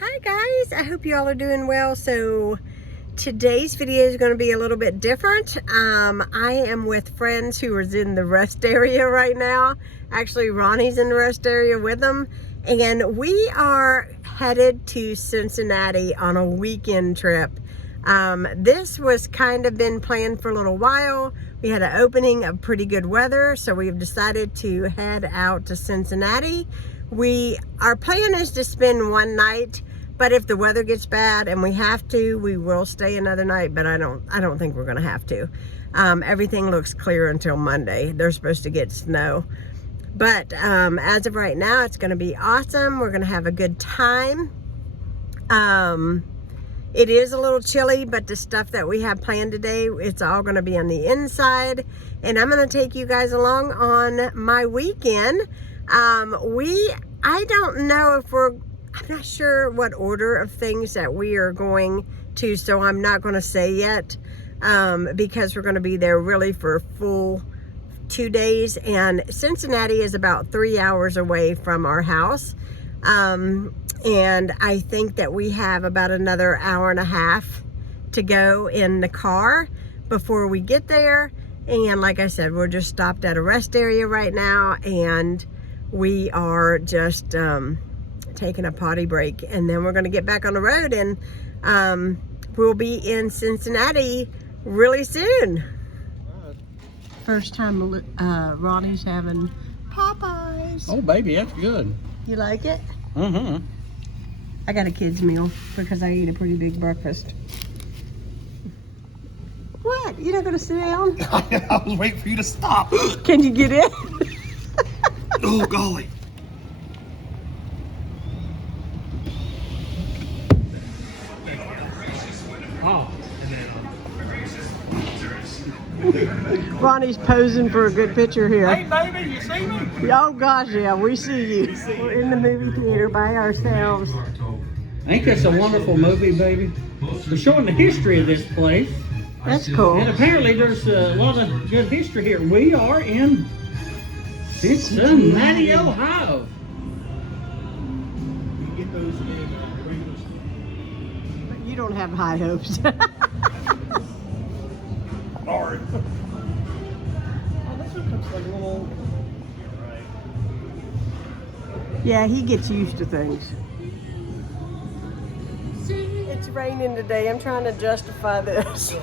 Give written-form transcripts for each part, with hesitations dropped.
Hi guys, I hope you all are doing well. So today's video is going to be a little bit different. I am with friends who is in the rest area right now. Actually, Ronnie's in the rest area with them, and we are headed to Cincinnati on a weekend trip. This was kind of been planned for a little while. We had an opening of pretty good weather, so we've decided to head out to Cincinnati. Our plan is to spend one night, but if the weather gets bad and we have to, we will stay another night, but I don't think we're gonna have to. Everything looks clear until Monday. They're supposed to get snow. But as of right now, it's gonna be awesome. We're gonna have a good time. It is a little chilly, but the stuff that we have planned today, it's all gonna be on the inside. And I'm gonna take you guys along on my weekend. I don't know if I'm not sure what order of things that we are going to, so I'm not going to say yet, because we're going to be there really for a full 2 days, and Cincinnati is about 3 hours away from our house, and I think that we have about another hour and a half to go in the car before we get there. And like I said, we're just stopped at a rest area right now, and we are just taking a potty break, and then we're going to get back on the road, and we'll be in Cincinnati really soon. First time Ronnie's having Popeyes. Oh baby, that's good. You like it? Mm-hmm. I got a kid's meal because I eat a pretty big breakfast. What? You're not going to sit down? I was waiting for you to stop. Can you get in? Oh golly. Oh, Ronnie's posing for a good picture here. hey baby, you see me? Oh gosh, yeah, we see you. We're in the movie theater by ourselves. I think that's a wonderful movie, baby. They're showing the history of this place. That's cool. And apparently there's a lot of good history here. We are in Cincinnati, Ohio. You don't have high hopes. Sorry. Yeah, he gets used to things. It's raining today. I'm trying to justify this.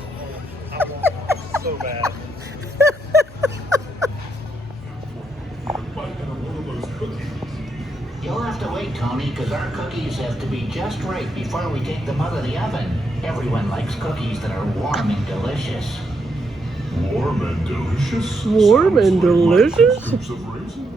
So bad. You'll have to wait, Tony, because our cookies have to be just right before we take them out of the oven. Everyone likes cookies that are warm and delicious. Warm and delicious? Warm and delicious? Scoops of raisin?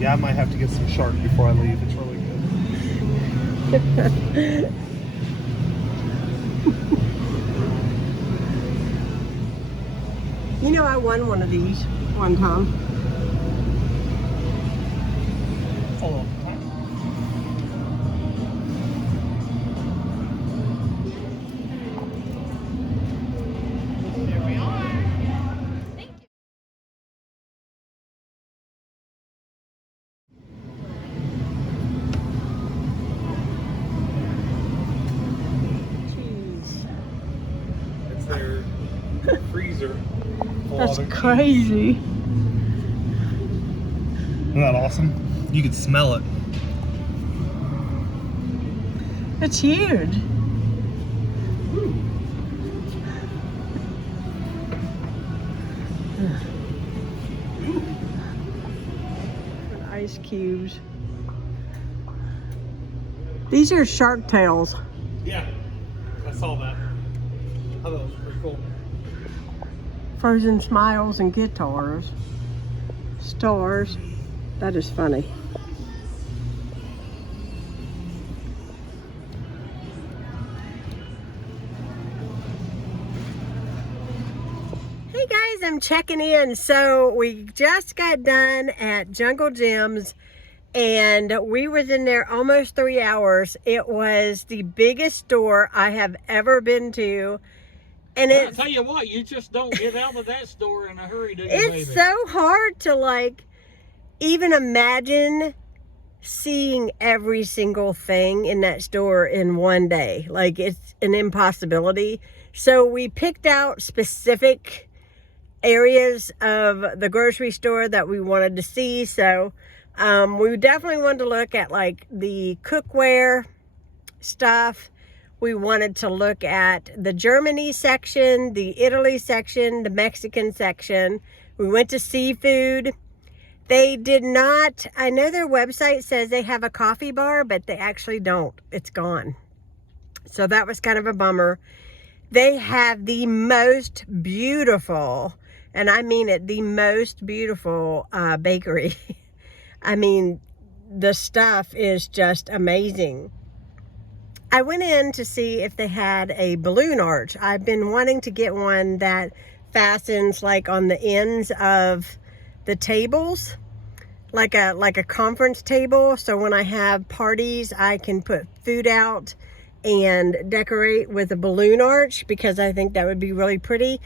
Yeah, I might have to get some shark before I leave. It's really good. You know, I won one of these one time. Oh, Here we are. Thank you. Jeez. it's their freezer. full That's of it. crazy. Isn't that awesome? You could smell it. It's huge. Ice cubes. These are shark tails. Yeah, I saw that. I thought it was pretty cool. Frozen smiles and guitars. Stars. That is funny. Hey guys, I'm checking in. So we just got done at Jungle Gyms and we was in there almost 3 hours. It was the biggest store I have ever been to. And I'll it's, tell you what, you just don't get out of that store in a hurry, do you, it's baby? so hard to like even imagine seeing every single thing in that store in one day. Like, it's an impossibility. So we picked out specific areas of the grocery store that we wanted to see. So we definitely wanted to look at like the cookware stuff. We wanted to look at the Germany section, the Italy section, the Mexican section. We went to seafood. They did not, I know their website says they have a coffee bar, but they actually don't. It's gone. So that was kind of a bummer. They have the most beautiful, and I mean it, the most beautiful bakery. I mean, the stuff is just amazing. I went in to see if they had a balloon arch. I've been wanting to get one that fastens like on the ends of the tables, like a conference table. So when I have parties, I can put food out and decorate with a balloon arch, because I think that would be really pretty.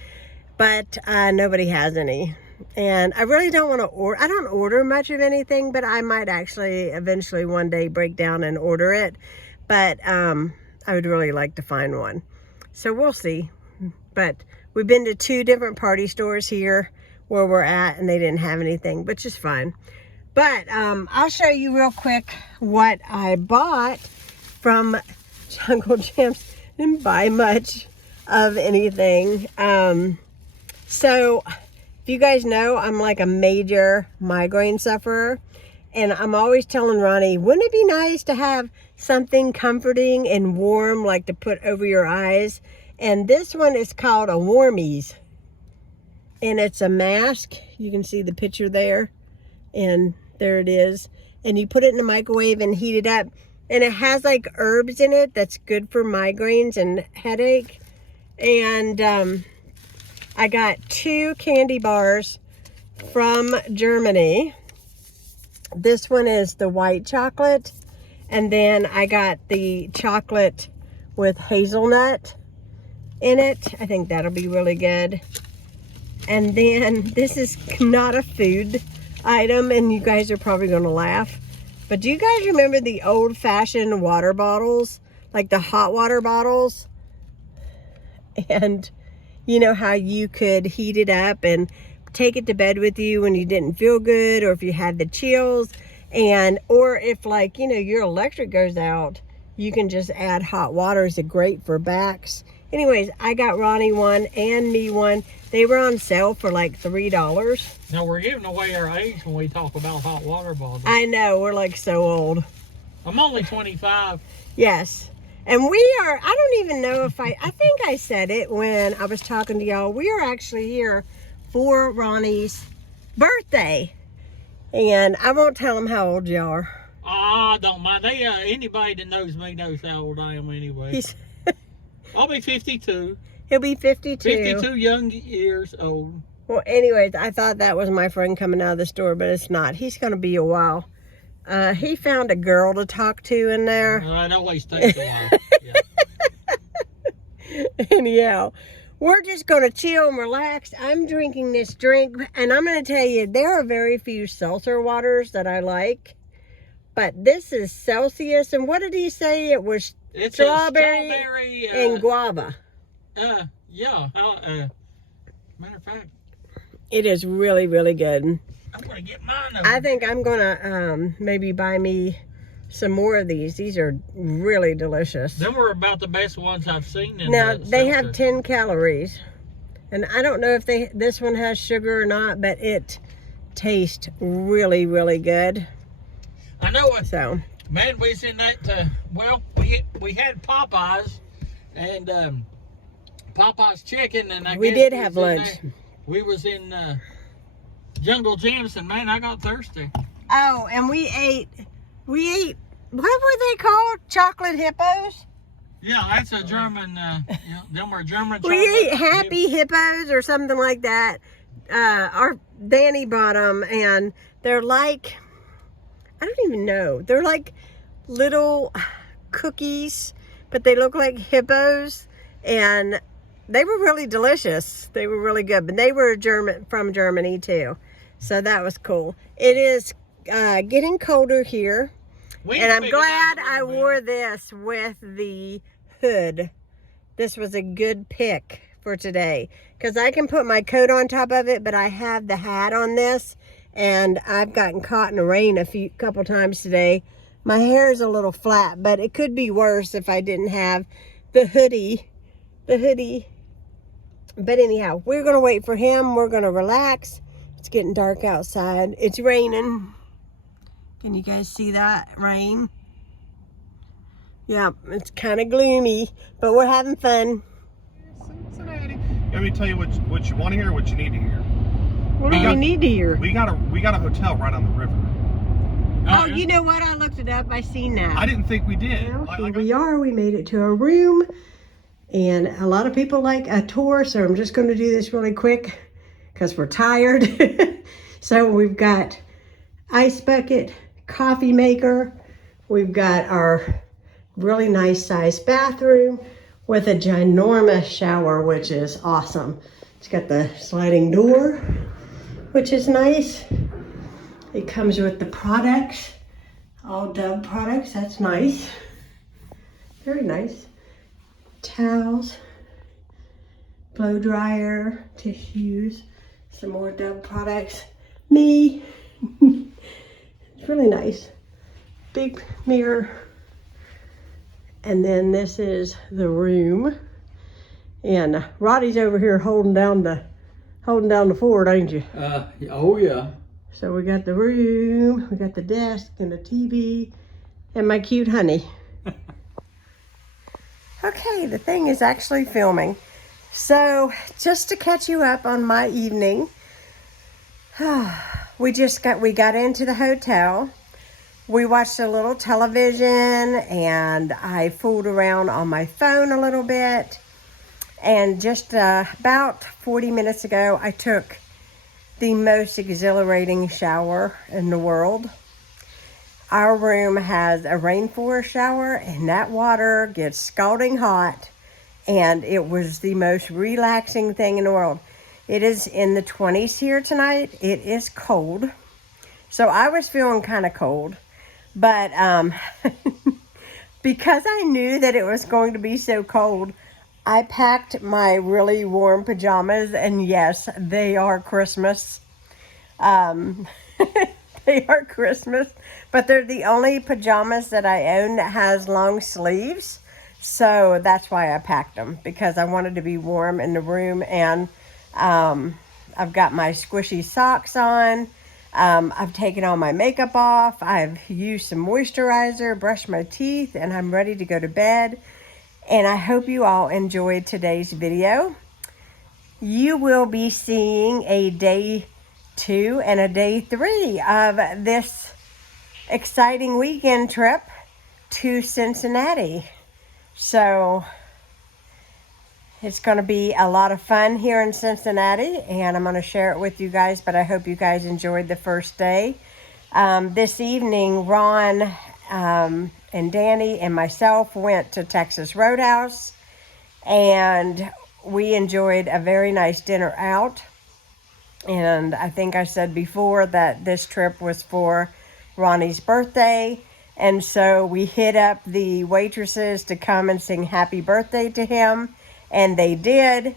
But nobody has any. And I really don't want to order. I don't order much of anything, but I might actually eventually one day break down and order it. But I would really like to find one. So we'll see. But we've been to 2 different party stores here where we're at, and they didn't have anything, which is fine. But I'll show you real quick what I bought from Jungle Jams. Didn't buy much of anything. So if you guys know, I'm like a major migraine sufferer. And I'm always telling Ronnie, wouldn't it be nice to have something comforting and warm, like to put over your eyes? And this one is called a Warmies. And it's a mask. You can see the picture there. And there it is. And you put it in the microwave and heat it up. And it has like herbs in it that's good for migraines and headache. And I got 2 candy bars from Germany. This one is the white chocolate, and then I got the chocolate with hazelnut in it. I think that'll be really good. And then this is not a food item, and you guys are probably going to laugh, but do you guys remember the old-fashioned water bottles, like the hot water bottles? And you know how you could heat it up and take it to bed with you when you didn't feel good, or if you had the chills, and or if, like, you know, your electric goes out, you can just add hot water. It's great for backs. Anyways, I got Ronnie one and me one. They were on sale for like $3. Now, we're giving away our age when we talk about hot water bottles. I know, we're like so old. I'm only 25. Yes. And we are, I don't even know if I think I said it when I was talking to y'all. We are actually here for Ronnie's birthday. And I won't tell him how old you are. I don't mind. They, anybody that knows me knows how old I am anyway. I'll be 52. He'll be 52. 52 young years old. Well, anyways, I thought that was my friend coming out of the store, but it's not. He's going to be a while. He found a girl to talk to in there. It always takes a while. Yeah. Anyhow, we're just going to chill and relax. I'm drinking this drink, and I'm going to tell you, there are very few seltzer waters that I like. But this is Celsius, and what did he say? It was It's strawberry, a strawberry and guava. Yeah. Matter of fact, It is really, really good. I'm going to get mine. I think I'm going to maybe buy me some more of these. These are really delicious. Them were about the best ones I've seen. In Now, the they seltzer. have 10 calories. And I don't know if this one has sugar or not, but it tastes really, really good. I know it. So, Man, we was in that, we had Popeyes and Popeyes chicken, and I we guess did was have in lunch. there. We was in Jungle Jams, and man, I got thirsty. Oh, and we ate, what were they called? Chocolate hippos? Yeah, that's a German, them were German We ate chocolate Happy Hippos or something like that. Our Danny bought them, and they're like, I don't even know. They're like little cookies, but they look like hippos, and they were really delicious. They were really good, but they were from Germany too. So that was cool. It is getting colder here, and I'm glad I wore this with the hood. This was a good pick for today because I can put my coat on top of it, but I have the hat on this, and I've gotten caught in the rain a couple times today. My hair is a little flat, but it could be worse if I didn't have the hoodie. But anyhow, we're gonna wait for him. We're gonna relax. It's getting dark outside. It's raining. Can you guys see that rain? Yeah, it's kind of gloomy, but we're having fun. Cincinnati. Let me tell you what you want to hear, or what you need to hear. What do you need to hear? We got a hotel right on the river. Oh, you know what? I looked it up. I seen that. I didn't think we did. Well, here we are. We made it to our room, and a lot of people like a tour, so I'm just going to do this really quick because we're tired. So we've got ice bucket, coffee maker. We've got our really nice sized bathroom with a ginormous shower, which is awesome. It's got the sliding door, which is nice. It comes with the products, all Dove products. That's nice. Very nice. Towels, blow dryer, tissues, some more Dove products. Me. It's really nice. Big mirror. And then this is the room. And Roddy's over here holding down the fort, ain't you? Oh yeah. So we got the room, we got the desk and the TV, and my cute honey. Okay, the thing is actually filming. So just to catch you up on my evening, we got into the hotel. We watched a little television, and I fooled around on my phone a little bit. And just about 40 minutes ago, I took the most exhilarating shower in the world. Our room has a rainforest shower, and that water gets scalding hot, and it was the most relaxing thing in the world. It is in the 20s here tonight. It is cold, so I was feeling kind of cold, but because I knew that it was going to be so cold, I packed my really warm pajamas, and yes, they are Christmas. They are Christmas, but they're the only pajamas that I own that has long sleeves. So that's why I packed them, because I wanted to be warm in the room. And I've got my squishy socks on. I've taken all my makeup off. I've used some moisturizer, brushed my teeth, and I'm ready to go to bed. And I hope you all enjoyed today's video. You will be seeing a day 2 and a day 3 of this exciting weekend trip to Cincinnati. So it's going to be a lot of fun here in Cincinnati, and I'm going to share it with you guys, but I hope you guys enjoyed the first day. This evening, Ron and Danny and myself went to Texas Roadhouse, and we enjoyed a very nice dinner out. And I think I said before that this trip was for Ronnie's birthday, and so we hit up the waitresses to come and sing happy birthday to him, and they did.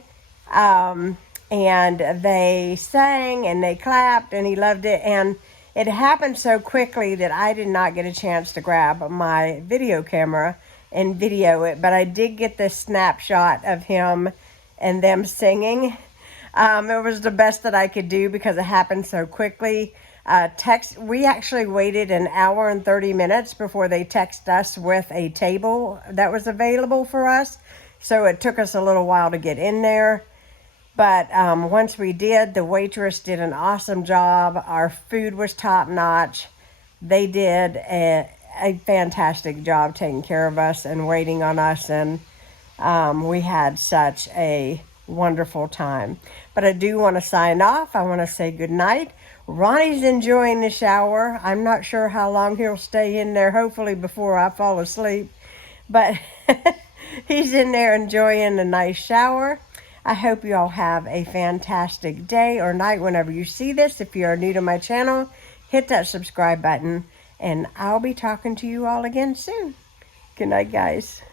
And they sang and they clapped, and he loved it. And it happened so quickly that I did not get a chance to grab my video camera and video it, but I did get this snapshot of him and them singing. It was the best that I could do because it happened so quickly. We actually waited an hour and 30 minutes before they texted us with a table that was available for us. So it took us a little while to get in there. But once we did, the waitress did an awesome job. Our food was top notch. They did a fantastic job taking care of us and waiting on us. And we had such a wonderful time. But I do want to sign off. I want to say good night. Ronnie's enjoying the shower. I'm not sure how long he'll stay in there, hopefully before I fall asleep. But he's in there enjoying a nice shower. I hope you all have a fantastic day or night whenever you see this. If you are new to my channel, hit that subscribe button. And I'll be talking to you all again soon. Good night, guys.